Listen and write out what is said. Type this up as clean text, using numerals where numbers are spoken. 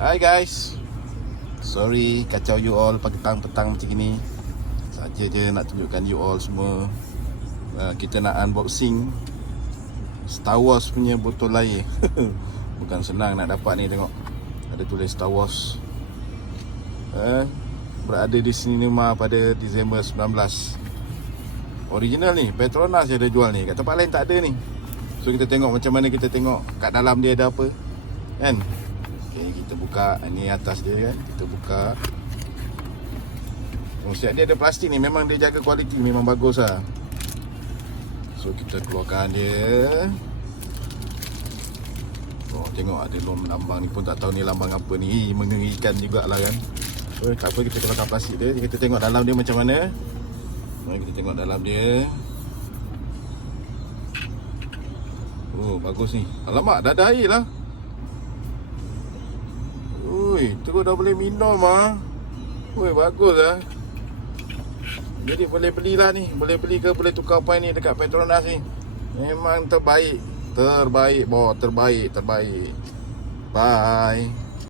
Hi guys, sorry kacau you all petang-petang macam ni. Saja je nak tunjukkan you all semua. Kita nak unboxing Star Wars punya botol air. Bukan senang nak dapat ni, tengok ada tulis Star Wars. Berada di cinema pada Disember 19. Original ni, Petronas je ada jual ni. Kat tempat lain tak ada ni. So kita tengok macam mana, kita tengok kat dalam dia ada apa, kan? Okay, kita buka. Ini atas dia kan, kita buka. Oh, siap dia ada plastik ni. Memang dia jaga kualiti, memang bagus lah. So kita keluarkan dia. Oh, tengok ada lambang ni pun tak tahu ni lambang apa ni. Mengerikan jugalah kan. So tak apa, kita keluarkan plastik dia. Kita tengok dalam dia macam mana. Kita tengok dalam dia. Oh, bagus ni. Alamak, dah ada air lah. Ui, terus dah boleh minum ah. Ui, bagus lah. Jadi boleh belilah ni. Boleh beli ke boleh tukar poin ni dekat Petronas ni. Memang terbaik. Terbaik, boh, terbaik. Bye.